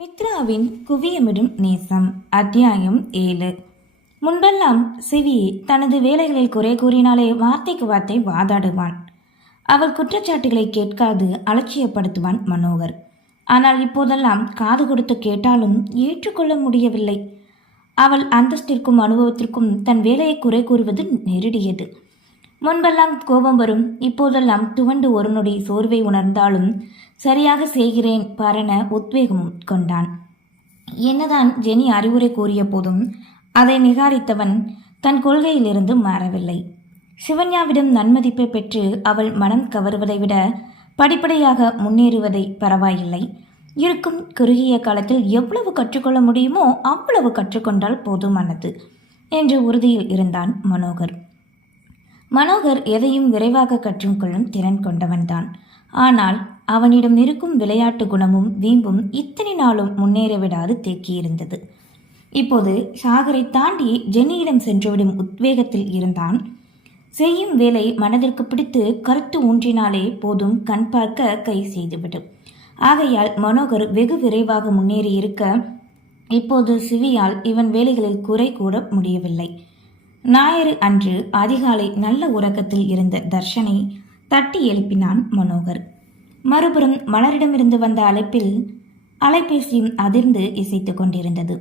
மித்ராவின் குவியமிடும் நேசம் அத்தியாயம் ஏழு. முன்பெல்லாம் சிவி தனது வேலைகளில் குறை கூறினாலே வார்த்தைக்கு வார்த்தை வாதாடுவான். அவள் குற்றச்சாட்டுகளை கேட்காது அலட்சியப்படுத்துவான் மனோகர். ஆனால் இப்போதெல்லாம் காது கொடுத்து கேட்டாலும் ஏற்றுக்கொள்ள முடியவில்லை. அவள் அந்தஸ்திற்கும் அனுபவத்திற்கும் தன் வேலையை குறை கூறுவது நெருடியது. முன்பெல்லாம் கோபம் வரும் இப்போதெல்லாம் துவண்டு ஒரு நொடி சோர்வை உணர்ந்தாலும் சரியாக செய்கிறேன் பரண உத்வேகம் கொண்டான். என்னதான் ஜெனி அறிவுரை கூறிய போதும் அதை நிகாரித்தவன் தன் கொள்கையிலிருந்து மாறவில்லை. சிவன்யாவிடம் நன்மதிப்பை பெற்று அவள் மனம் கவருவதை விட படிப்படியாக முன்னேறுவதை பரவாயில்லை. இருக்கும் குறுகிய காலத்தில் எவ்வளவு கற்றுக்கொள்ள முடியுமோ அவ்வளவு கற்றுக்கொண்டால் போதுமானது என்று உறுதியில் இருந்தான் மனோகர். மனோகர் எதையும் விரைவாக கற்றுக்கொள்ளும் திறன் கொண்டவன்தான். ஆனால் அவனிடம் இருக்கும் விளையாட்டு குணமும் வீம்பும் இத்தனை நாளும் முன்னேற விடாது தேக்கியிருந்தது. இப்போது சாகரை தாண்டி ஜென்னியிடம் சென்றுவிடும் உத்வேகத்தில் இருந்தான். செய்யும் வேலை மனதிற்கு பிடித்து கருத்து ஊன்றினாலே போதும் கண் பார்க்க கை செய்துவிடும். ஆகையால் மனோகர் வெகு விரைவாக முன்னேறி இருக்க இப்போது சிவியால் இவன் வேலைகளில் குறை கூற முடியவில்லை. ஞாயிறு அன்று அதிகாலை நல்ல உறக்கத்தில் இருந்த தர்ஷனை தட்டி எழுப்பினான் மனோகர். மறுபுறம் மலரிடமிருந்து வந்த அழைப்பில் அலைபேசியும் அதிர்ந்து இசைத்து கொண்டிருந்தது.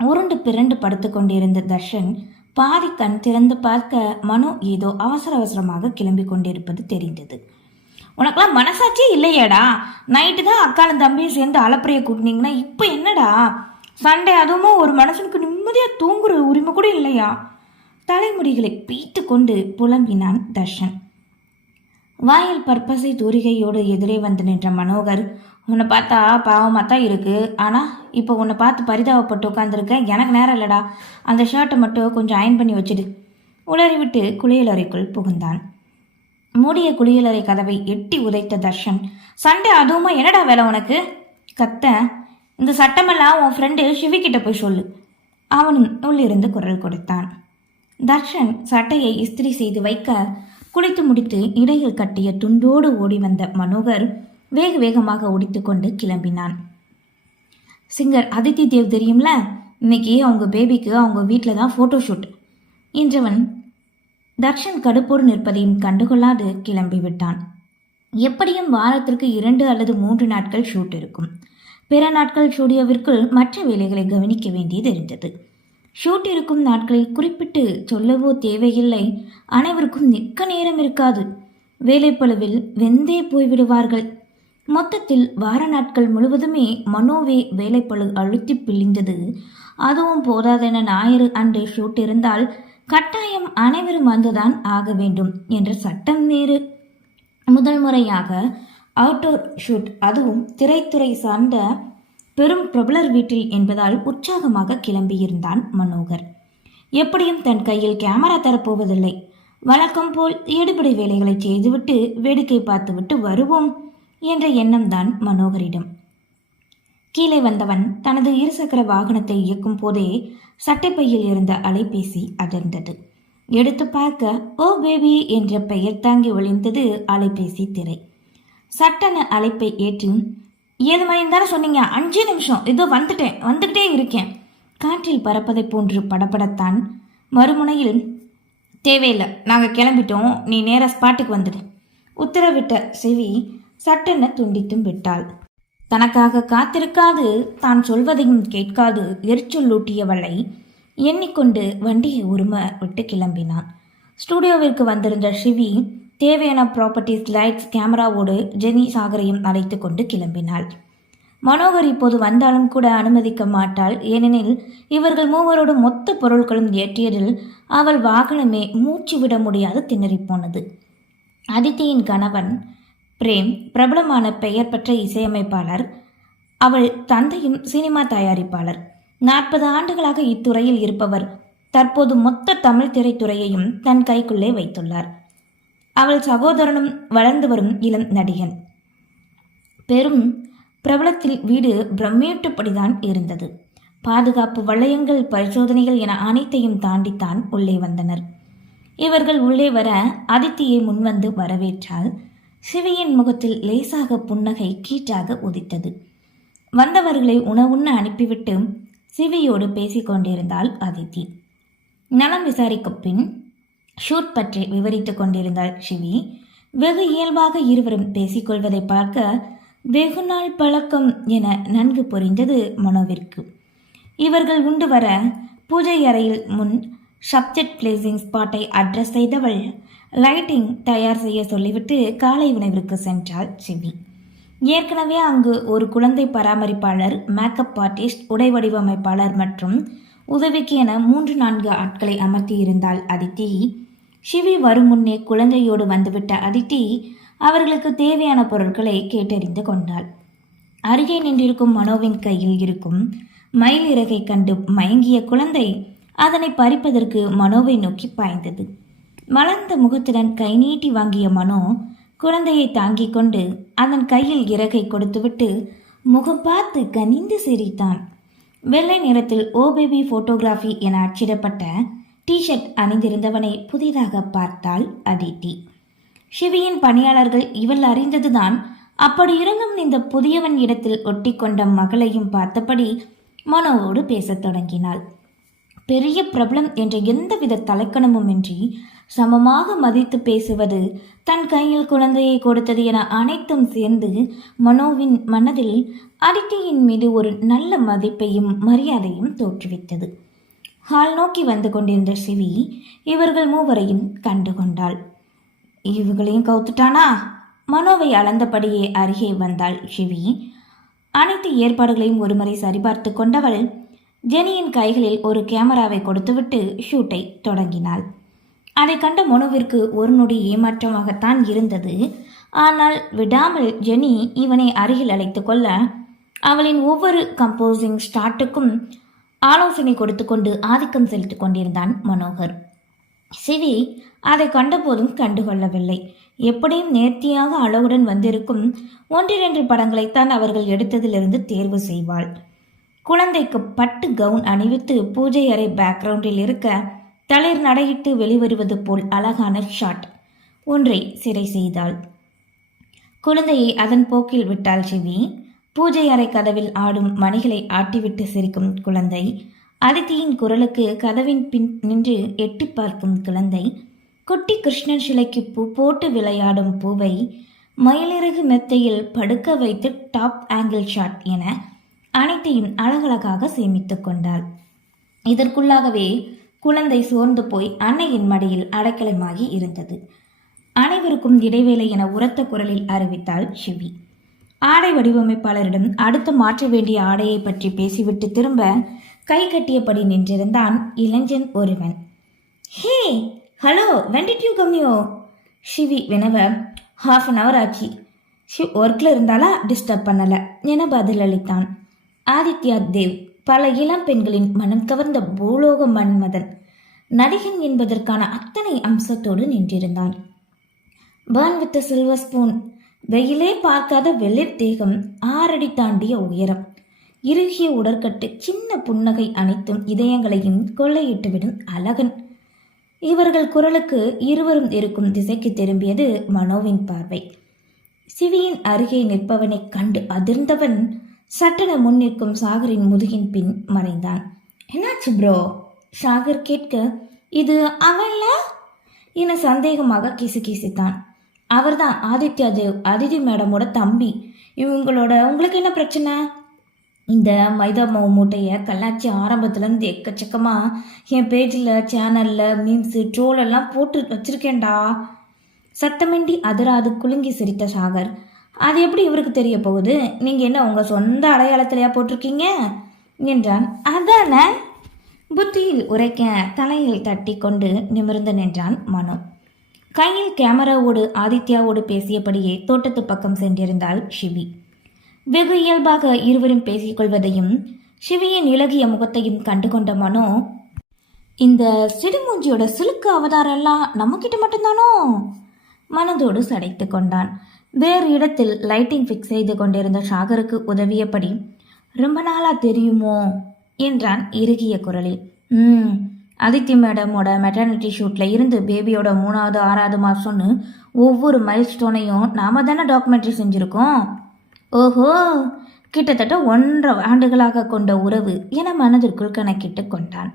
உருண்டு பிறண்டு படுத்து கொண்டிருந்த தர்ஷன் பாதி கண் திறந்து பார்க்க மனு ஏதோ அவசர அவசரமாக கிளம்பி கொண்டிருப்பது தெரிந்தது. உனக்கெல்லாம் மனசாட்சியே இல்லையாடா? நைட்டு தான் அக்காலும் தம்பியும் சேர்ந்து அலப்பறையை கூட்டினீங்கன்னா இப்போ என்னடா? சண்டே அதுவும் ஒரு மனுஷனுக்கு நிம்மதியாக தூங்குற உரிமை கூட இல்லையா? தலைமுடிகளை பீத்து கொண்டு புலம்பினான் தர்ஷன். வாயில் பற்பசை தூரிகையோடு எதிரே வந்து நின்ற மனோகர் உன்னை பார்த்தா பாவமாக தான் இருக்குது ஆனால் இப்போ உன்னை பார்த்து பரிதாபப்பட்டு உட்காந்துருக்க எனக்கு நேரம் இல்லடா. அந்த ஷர்ட்டை மட்டும் கொஞ்சம் அயன் பண்ணி வச்சுடு. உளறிவிட்டு குளியலறைக்குள் புகுந்தான். மூடிய குளியலறை கதவை எட்டி உதைத்த தர்ஷன் சண்டே அதுவுமா என்னடா வேலை உனக்கு? கத்த இந்த சட்டமெல்லாம் உன் ஃப்ரெண்டு சிவிக்கிட்ட போய் சொல்லு. அவனும் உள்ளிருந்து குரல் கொடுத்தான். தர்ஷன் சட்டையை இஸ்திரி செய்து வைக்க குளித்து முடித்து இடையில் கட்டிய துண்டோடு ஓடி வந்த மனோகர் வேக வேகமாக ஒடித்துக்கொண்டு கிளம்பினான். சிங்கர் அதித்தி தேவ் தெரியும்ல? இன்னைக்கு அவங்க பேபிக்கு அவங்க வீட்டில் தான் ஃபோட்டோ ஷூட் என்றவன் தர்ஷன் கடுப்போடு நிற்பதையும் கண்டுகொள்ளாது கிளம்பி விட்டான். எப்படியும் வாரத்திற்கு இரண்டு அல்லது மூன்று நாட்கள் ஷூட் இருக்கும். பிற நாட்கள் ஸ்டூடியோவிற்குள் மற்ற வேலைகளை கவனிக்க வேண்டியது இருந்தது. ஷூட் இருக்கும் நாட்களில் குறிப்பிட்டு சொல்லவோ தேவையில்லை. அனைவருக்கும் நிற்க நேரம் இருக்காது. வேலைப்பளுவில் வெந்தே போய்விடுவார்கள். மொத்தத்தில் வார நாட்கள் முழுவதுமே மனோவே வேலைப்பழு அழுத்தி பிழிந்தது. அதுவும் போதாதென ஞாயிறு அன்று ஷூட் இருந்தால் கட்டாயம் அனைவரும் வந்துதான் ஆக வேண்டும் என்ற சட்டம் வேறு. முதல் முறையாக அவுட்டோர் ஷூட் அதுவும் திரைத்துறை சார்ந்த பெரும் பிரபலர் வீட்டில் என்பதால் உற்சாகமாக கிளம்பியிருந்தான் மனோகர். எப்படியும் தன் கையில் கேமரா தரப்போவதில்லை. வழக்கம் போல் எடுபடி வேலைகளை செய்துவிட்டு வேடிக்கை பார்த்துவிட்டு வருவோம் என்ற எண்ணம்தான் மனோகரிடம். கீழே வந்தவன் தனது இருசக்கர வாகனத்தை இயக்கும் போதே சட்டைப்பையில் இருந்த அலைபேசி அதிர்ந்தது எடுத்து பார்க்க ஓ பேபி என்ற பெயர் தாங்கி ஒளிந்தது அலைபேசி திரை. சட்டன அழைப்பை ஏற்று ஏழு மணி தானே சொன்னீங்க. அஞ்சு நிமிஷம். இதோ வந்துட்டேன். வந்துக்கிட்டே இருக்கேன். காற்றில் பறப்பதை போன்று படப்படத்தான் மறுமுனையில் தேவையில்லை. நாங்கள் கிளம்பிட்டோம். நீ நேராக ஸ்பாட்டுக்கு வந்துடு. உத்தரவிட்ட செவி சட்டென துண்டித்தும் விட்டாள். தனக்காக காத்திருக்காது. தான் சொல்வதையும் கேட்காது. எரிச்சொல்லூட்டியவளை எண்ணிக்கொண்டு வண்டியை உரும விட்டு கிளம்பினான். ஸ்டூடியோவிற்கு வந்திருந்த சிவி தேவையான ப்ராப்பர்ட்டிஸ் லைட்ஸ் கேமராவோடு ஜெனி சாகரையும் அழைத்து கொண்டு கிளம்பினாள். மனோகர் இப்போது வந்தாலும் கூட அனுமதிக்க மாட்டாள். ஏனெனில் இவர்கள் மூவரோடு மொத்த பொருட்களும் ஏற்றியதில் அவள் வாகனமே மூச்சு விட முடியாது திணறிப்போனது. அதித்தியின் கணவன் பிரேம் பிரபலமான பெயர் பெற்ற இசையமைப்பாளர். அவள் தந்தையும் சினிமா தயாரிப்பாளர். நாற்பது ஆண்டுகளாக இத்துறையில் இருப்பவர். தற்போது மொத்த தமிழ் திரைத்துறையையும் தன் கைக்குள்ளே வைத்துள்ளார். அவள் சகோதரனும் வளர்ந்து வரும் இளம் நடிகன். பெரும் பிரபலத்தில் வீடு பிரம்மேட்டுப்படிதான் இருந்தது. பாதுகாப்பு வளையங்கள் பரிசோதனைகள் என அனைத்தையும் தாண்டித்தான் உள்ளே வந்தனர். இவர்கள் உள்ளே வர அதித்தியை முன்வந்து வரவேற்றால் சிவியின் முகத்தில் லேசாக புன்னகை கீற்றாக உதித்தது. வந்தவர்களை உணவுண்ண அனுப்பிவிட்டு சிவியோடு பேசிக் கொண்டிருந்தாள் அதித்தி நலம் விசாரிக்க பின் ஷூட் பற்றி விவரித்துக் கொண்டிருந்தாள் சிவி வெகு இயல்பாக இருவரும் பேசிக்கொள்வதை பார்க்க வெகு நாள் பழக்கம் என நன்கு புரிந்தது மனோவிற்கு. இவர்கள் உண்டு வர பூஜை அறையில் முன் சப்ஜெக்ட் பிளேசிங் ஸ்பாட்டை அட்ரஸ் செய்தவள் லைட்டிங் தயார் செய்ய சொல்லிவிட்டு காலை உணவிற்கு சென்றாள் சிவி ஏற்கனவே அங்கு ஒரு குழந்தை பராமரிப்பாளர் மேக்கப் ஆர்டிஸ்ட் உடை வடிவமைப்பாளர் மற்றும் உதவிக்கு என மூன்று நான்கு ஆட்களை அமர்த்தியிருந்தாள் அதித்தி. சிவி வரும் முன்னே குழந்தையோடு வந்துவிட்ட அதித்தி அவர்களுக்கு தேவையான பொருட்களை கேட்டறிந்து கொண்டாள். அருகே நின்றிருக்கும் மனோவின் கையில் இருக்கும் மயில் இறகை கண்டு மயங்கிய குழந்தை அதனை பறிப்பதற்கு மனோவை நோக்கி பாய்ந்தது. மலர்ந்த முகத்துடன் கை நீட்டி வாங்கிய மனோ குழந்தையை தாங்கிக் கொண்டு அதன் கையில் இறகை கொடுத்துவிட்டு முகம் பார்த்து கனிந்து சிரித்தான். வெள்ளை நிறத்தில் ஓ பேபி போட்டோகிராஃபி என அச்சிடப்பட்ட டிஷர்ட் அணிந்திருந்தவனை புதிதாக பார்த்தாள் அதித்தி. சிவியின் பணியாளர்கள் இவள் அறிந்ததுதான். அப்படி இருந்தும் இந்த புதியவன் இடத்தில் ஒட்டி கொண்ட மகளையும் பார்த்தபடி மனோவோடு பேசத் தொடங்கினாள். பெரிய பிரபலம் என்ற எந்தவித தலைக்கணமுமின்றி சமமாக மதித்து பேசுவது தன் கையில் குழந்தையை கொடுத்தது என அனைத்தும் சேர்ந்து மனோவின் மனதில் அதித்தியின் மீது ஒரு நல்ல மதிப்பையும் மரியாதையும் தோற்றுவித்தது. ஹால் நோக்கி வந்து கொண்டிருந்த சிவி இவர்கள் மூவரையும் கண்டு கொண்டாள். இவங்களையும் கவுத்துட்டானா? மனோவை அளந்தபடியே அருகே வந்தாள் சிவி. அனைத்து ஏற்பாடுகளையும் ஒருமுறை சரிபார்த்து கொண்டவள் ஜெனியின் கைகளில் ஒரு கேமராவை கொடுத்துவிட்டு ஷூட்டை தொடங்கினாள். அதை கண்ட மனுவிற்கு ஒரு நொடி ஏமாற்றமாகத்தான் இருந்தது. ஆனால் விடாமல் ஜெனி இவனை அருகில் அழைத்து கொள்ள அவளின் ஒவ்வொரு கம்போசிங் ஸ்டார்ட்டுக்கும் ஆலோசனை கொடுத்து கொண்டு ஆதிக்கம் செலுத்திக் கொண்டிருந்தான் மனோகர். சிவி அதை கண்டபோதும் கண்டுகொள்ளவில்லை. எப்படியும் நேர்த்தியாக அளவுடன் வந்திருக்கும் ஒன்றிரண்டு படங்களைத்தான் அவர்கள் எடுத்ததிலிருந்து தேர்வு செய்வாள். குழந்தைக்கு பட்டு கவுன் அணிவித்து பூஜை அறை பேக்ரவுண்டில் இருக்க தளிர் நடையிட்டு வெளிவருவது போல் அழகான ஷாட் ஒன்றை சிறை செய்தாள். குழந்தையை அதன் போக்கில் விட்டாள் சிவி. பூஜை அறை கதவில் ஆடும் மணிகளை ஆட்டிவிட்டு சிரிக்கும் குழந்தை. அதித்தியின் குரலுக்கு கதவின் பின் நின்று எட்டி பார்க்கும் குழந்தை. குட்டி கிருஷ்ணன் சிலைக்கு பூ போட்டு விளையாடும் பூவை மயிலிறகு மெத்தையில் படுக்க வைத்து டாப் ஆங்கிள் ஷாட் என அனைத்தையும் அழகழகாக சேமித்து கொண்டாள். இதற்குள்ளாகவே குழந்தை சோர்ந்து போய் அன்னையின் மடியில் அடைக்கலமாகி இருந்தது. அனைவருக்கும் இடைவேளை என உரத்த குரலில் அறிவித்தாள் சிவி ஆடை வடிவமைப்பாளரிடம் அடுத்து மாற்ற வேண்டிய ஆடையை பற்றி பேசிவிட்டு திரும்ப கை கட்டியபடி நின்றிருந்தான் இளைஞன் ஒருவன். Hey hello when did you come Shivi வினவ half an hour ஆச்சு. ஷிவ் ஒர்க்கில் இருந்தாலா டிஸ்டர்ப் பண்ணலை என பதிலளித்தான். ஆதித்யா தேவ் பல இளம் பெண்களின் மனம் கவர்ந்த பூலோக மன்மதன். நடிகன் என்பதற்கான அத்தனை அம்சத்தோடு நின்றிருந்தான். பர்ன் வித் சில்வர் ஸ்பூன் வெயிலே பார்க்காத வெளிர் தேகம் ஆறடி தாண்டிய உயரம். இறுகிய உடற்கட்டு சின்ன புன்னகை அனைத்தும் இதயங்களையும் கொள்ளையிட்டுவிடும் அழகன். இவர்கள் குரலுக்கு இருவரும் இருக்கும் திசைக்கு திரும்பியது மனோவின் பார்வை. சிவியின் அருகே நிற்பவனைக் கண்டு அதிர்ந்தவன் சட்டென முன் நிற்கும் சாகரின் முதுகின் பின் மறைந்தான். என்னாச்சு ப்ரோ சாகர் கேட்க இது அவன்ல? என சந்தேகமாக கிசு கிசித்தான். அவர் தான் ஆதித்யா தேவ் அதிதி மேடமோட தம்பி. இவங்களோட உங்களுக்கு என்ன பிரச்சனை? இந்த மைதா மாவு மூட்டையை கல்லாச்சி ஆரம்பத்துலேருந்து எக்கச்சக்கமாக என் பேஜில் சேனலில் மீம்ஸு ட்ரோல் எல்லாம் போட்டு வச்சிருக்கேன்டா. சத்தமின்றி அதிராது குலுங்கி சிரித்த சாகர். அது எப்படி இவருக்கு தெரிய போகுது? நீங்கள் என்ன உங்கள் சொந்த அடையாளத்திலையா போட்டிருக்கீங்க? என்றான். அதானே? புத்தியில் உரைக்க தலையில் தட்டி கொண்டு நிமிர்ந்து நின்றான் மனோ. கையில் கேமராவோடு ஆதித்யாவோடு பேசியபடியே தோட்டத்து பக்கம் சென்றிருந்தாள் ஷிவி. வெகு இயல்பாக இருவரும் பேசிக்கொள்வதையும் சிவியின் இலகிய முகத்தையும் கண்டுகொண்ட மனோ இந்த சிடுமூஞ்சியோட சிலுக்கு அவதாரம் எல்லாம் நம்மக்கிட்ட மட்டும்தானோ? மனதோடு சடைத்து கொண்டான். வேறு இடத்தில் லைட்டிங் ஃபிக்ஸ் செய்து கொண்டிருந்த ஷாகருக்கு உதவியபடி ரொம்ப நாளா தெரியுமோ? என்றான் இறுகிய குரலில். ம் அதித்தி மேடமோட மெட்டர்னிட்டி ஷூட்டில் இருந்து பேபியோட மூணாவது ஆறாவது மாதம்னு ஒவ்வொரு மைல் ஸ்டோனையும் நாம தானே டாக்குமெண்ட்ரி செஞ்சுருக்கோம்? ஓஹோ! கிட்டத்தட்ட ஒன்றரை ஆண்டுகளாக கொண்ட உறவு என மனதிற்குள் கணக்கிட்டு கொண்டான்.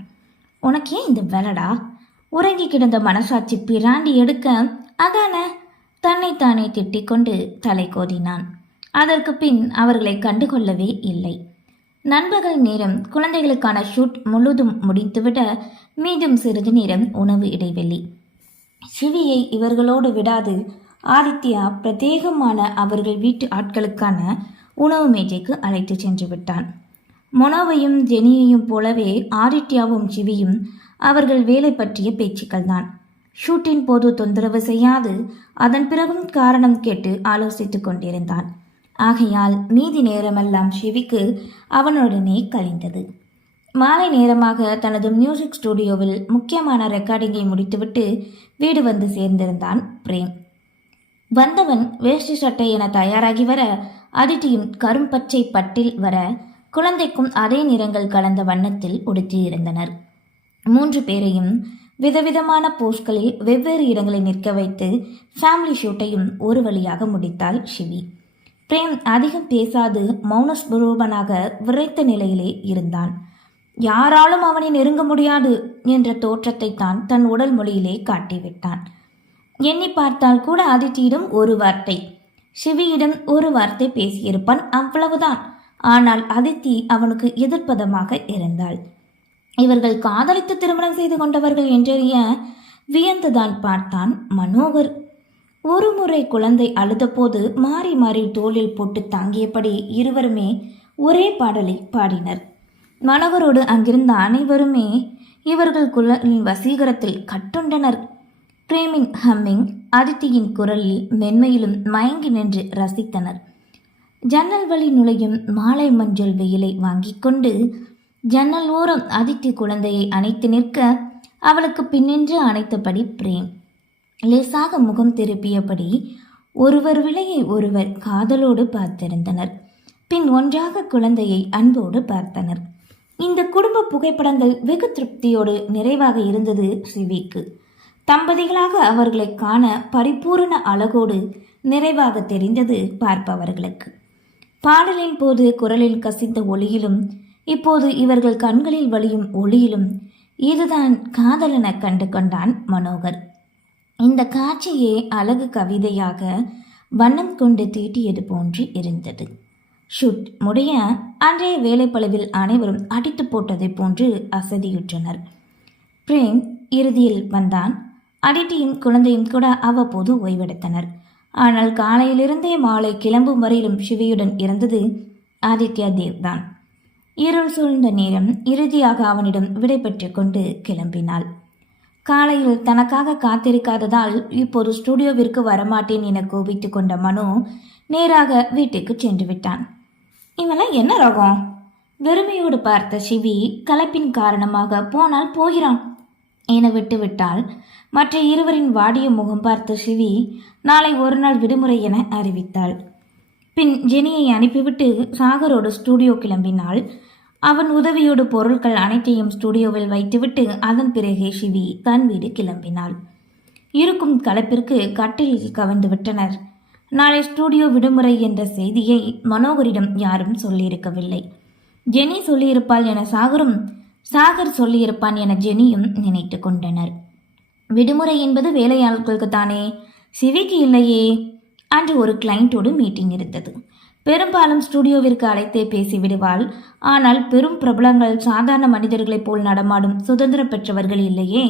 உனக்கு ஏன் இந்த வேலடா? உறங்கி கிடந்த மனசாட்சி பிராண்டி எடுக்க அதானே? தன்னைத்தானே திட்டிக் கொண்டு தலை கோதினான். அதற்கு பின் அவர்களை கண்டுகொள்ளவே இல்லை. நண்பகல் நேரம் குழந்தைகளுக்கான ஷூட் முழுதும் முடித்துவிட மீதும் சிறிது நேரம் உணவு இடைவெளி. சிவியை இவர்களோடு விடாது. ஆதித்யா பிரத்யேகமான அவர்கள் வீட்டு ஆட்களுக்கான உணவு மேஜைக்கு அழைத்து சென்று விட்டான் மொனோவையும் ஜெனியையும் போலவே ஆதித்யாவும் சிவியும் அவர்கள் வேலை பற்றிய பேச்சுக்கள் தான் ஷூட்டின் போது தொந்தரவு செய்யாது. அதன் பிறகும் காரணம் கேட்டு ஆலோசித்துக் கொண்டிருந்தான். ஆகையால் மீதி நேரமெல்லாம் ஷிவிக்கு அவனுடனே கழிந்தது. மாலை நேரமாக தனது மியூசிக் ஸ்டுடியோவில் முக்கியமான ரெக்கார்டிங்கை முடித்துவிட்டு வீடு வந்து சேர்ந்திருந்தான் பிரேம். வந்தவன் வேஷ்டி சட்டை என தயாராகி வர அதிட்டியும் கரும்பச்சை பட்டில் வர குழந்தைக்கும் அதே நிறங்கள் கலந்த வண்ணத்தில் உடுத்தியிருந்தனர் மூன்று பேரையும் விதவிதமான போஸ்களில் வெவ்வேறு இடங்களில் நிற்க வைத்து ஃபேமிலி ஷூட்டையும் ஒரு வழியாக முடித்தாள் ஷிவி. பிரேம் அதிகம் பேசாது மௌனஸ்வரூபனாக விரைத்த நிலையிலே இருந்தான். யாராலும் அவனை நெருங்க முடியாது என்ற தோற்றத்தை தான் தன் உடல் மொழியிலே காட்டிவிட்டான். எண்ணி பார்த்தால் கூட அதித்தியிடம் ஒரு வார்த்தை. சிவியிடம் ஒரு வார்த்தை பேசியிருப்பான் அவ்வளவுதான். ஆனால் அதித்தி அவனுக்கு எதிர்ப்பதமாக இருந்தாள். இவர்கள் காதலித்து திருமணம் செய்து கொண்டவர்கள் என்றறிய வியந்துதான் பார்த்தான் மனோகர். ஒரு முறை குழந்தை அழுதபோது மாறி மாறி தோளில் போட்டு தாங்கியபடி இருவருமே ஒரே பாடலை பாடினர். மணவரோடு அங்கிருந்த அனைவருமே இவர்கள் குழலின் வசீகரத்தில் கட்டுண்டனர். பிரேமின் ஹம்மிங் அதித்தியின் குரலில் மென்மையிலும் மயங்கி நின்று ரசித்தனர். ஜன்னல் வழி நுழையும் மாலை மஞ்சள் வெயிலை வாங்கிக் கொண்டு ஜன்னல் ஓரம் அதித்தி குழந்தையை அணைத்து நிற்க அவளுக்கு பின்னின்று அணைத்தபடி பிரேம் லேசாக முகம் திருப்பியபடி ஒருவர் விலையை ஒருவர் காதலோடு பார்த்திருந்தனர். பின் ஒன்றாக குழந்தையை அன்போடு பார்த்தனர். இந்த குடும்ப புகைப்படங்கள் வெகு திருப்தியோடு நிறைவாக இருந்தது சிவிக்கு தம்பதிகளாக அவர்களை காண பரிபூரண அழகோடு நிறைவாக தெரிந்தது பார்ப்பவர்களுக்கு. பாடலின் போது குரலில் கசிந்த ஒளியிலும் இப்போது இவர்கள் கண்களில் வழியும் ஒளியிலும் இதுதான் காதலென கண்டு கொண்டான் மனோகர். இந்த காட்சியே அழகு கவிதையாக வண்ணம் கொண்டு தீட்டியது போன்று இருந்தது. ஷூட் முடிய அன்றைய வேலைப்பளவில் அனைவரும் அடித்து போட்டதைப் போன்று அசதியுற்றனர். பிரேம் இறுதியில் வந்தான். அடிட்டியும் குழந்தையும் கூட அவ்வப்போது ஓய்வெடுத்தனர். ஆனால் காலையிலிருந்தே மாலை கிளம்பும் வரையிலும் சிவியுடன் இருந்தது ஆதித்யா தேவ் தான் இருள் சூழ்ந்த நேரம் இறுதியாக அவனிடம் விடை கொண்டு கிளம்பினாள். காலையில் தனக்காக காத்திருக்காததால் இப்போது ஸ்டுடியோவிற்கு வரமாட்டேன் என கோபித்து கொண்ட மனு நேராக வீட்டுக்கு சென்று விட்டான். இவெல்லாம் என்ன ரகம்? வெறுமையோடு பார்த்த சிவி கலப்பின் காரணமாக போனால் போகிறான் என விட்டுவிட்டால் மற்ற இருவரின் வாடிய முகம் பார்த்த சிவி நாளை ஒரு நாள் விடுமுறை என அறிவித்தாள். பின் ஜெனியை அனுப்பிவிட்டு சாகரோடு ஸ்டுடியோ கிளம்பினாள். அவன் உதவியோடு பொருட்கள் அனைத்தையும் ஸ்டுடியோவில் வைத்துவிட்டு அதன் பிறகே சிவி தன் வீடு கிளம்பினாள். இருக்கும் கலப்பிற்கு கட்டிலில் கவர்ந்து விட்டனர். நாளை ஸ்டுடியோ விடுமுறை என்ற செய்தியை மனோகரிடம் யாரும் சொல்லியிருக்கவில்லை. ஜெனி சொல்லியிருப்பாள் என சாகரும் சாகர் சொல்லியிருப்பான் என ஜெனியும் நினைத்து கொண்டனர். விடுமுறை என்பது வேலையாட்களுக்கு தானே சிவிக்கு இல்லையே? அன்று ஒரு கிளைண்ட்டோடு மீட்டிங் இருந்தது. பெரும்பாலும் ஸ்டுடியோவிற்கு அழைத்தே பேசி விடுவாள் ஆனால் பெரும் பிரபலங்கள் சாதாரண மனிதர்களைப் போல் நடமாடும் சுதந்திரம் பெற்றவர்கள் இல்லையே.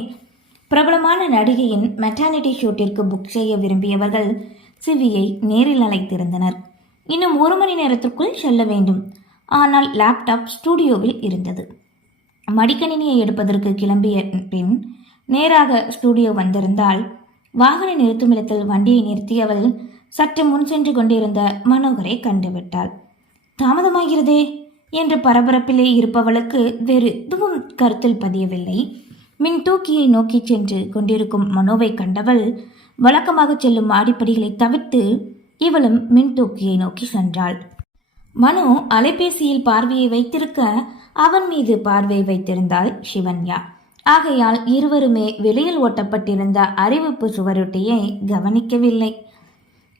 பிரபலமான நடிகையின் மெட்டானிட்டி ஷூட்டிற்கு புக் செய்ய விரும்பியவர்கள் சிவியை நேரில் அழைத்திருந்தனர். இன்னும் ஒரு மணி நேரத்திற்குள் செல்ல வேண்டும். ஆனால் லேப்டாப் ஸ்டுடியோவில் இருந்தது. மடிக்கணினியை எடுப்பதற்கு கிளம்பிய பின் நேராக ஸ்டுடியோ வந்திருந்தால் வாகன நிறுத்துமிடத்தில் வண்டியை நிறுத்தியவள் சற்று முன் சென்று கொண்டிருந்த மனோகரை கண்டுவிட்டாள். தாமதமாகிறதே? என்ற பரபரப்பிலே இருப்பவளுக்கு வேறு எதுவும் கருத்தில் பதியவில்லை. மின் தூக்கியை நோக்கி சென்று கொண்டிருக்கும் மனோவை கண்டவள் வழக்கமாக செல்லும் மாடிப்படிகளை தவிர்த்து இவளும் மின் தூக்கியை நோக்கி சென்றாள். மனு அலைபேசியில் பார்வையை வைத்திருக்க அவன் மீது பார்வை வைத்திருந்தாள் சிவன்யா. ஆகையால் இருவருமே வெளியில் ஓட்டப்பட்டிருந்த அறிவிப்பு சுவரொட்டியை கவனிக்கவில்லை.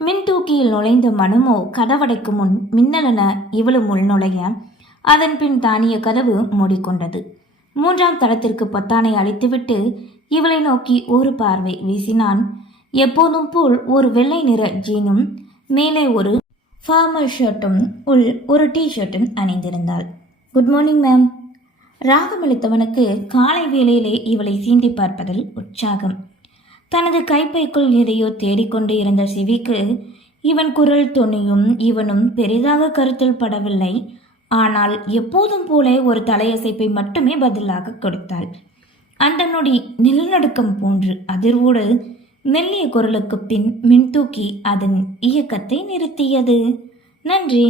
மின்தூக்கியில் நுழைந்த மனுமோ கதவடைக்கும் முன் மின்னலென இவளும் உள்நுழைய அதன் பின் தானிய கதவு மூடிக்கொண்டது. மூன்றாம் தளத்திற்கு பொத்தானை அழித்துவிட்டு இவளை நோக்கி ஒரு பார்வை வீசினான். எப்போதும் போல் ஒரு வெள்ளை நிற ஜீனும் மேலே ஒரு ஃபார்மல் ஷர்ட்டும் உள் ஒரு டி ஷர்ட்டும் அணிந்திருந்தாள். குட் மார்னிங் மேம் ராகமளித்தவனுக்கு காலை வேளையிலே இவளை சீண்டி பார்ப்பதில் உற்சாகம். தனது கைப்பைக்குள் எதையோ தேடிக்கொண்டு இருந்த சிவிக்கு இவன் குரல் தொனியும் இவனும் பெரிதாக கருத்தில் படவில்லை. ஆனால் எப்போதும் போல ஒரு தலையசைப்பை மட்டுமே பதிலாக கொடுத்தாள். அந்த நொடி நிலநடுக்கம் போன்று அதிர்வோடு மெல்லிய குரலுக்கு பின் மின்தூக்கி அதன் இயக்கத்தை நிறுத்தியது. நன்றி.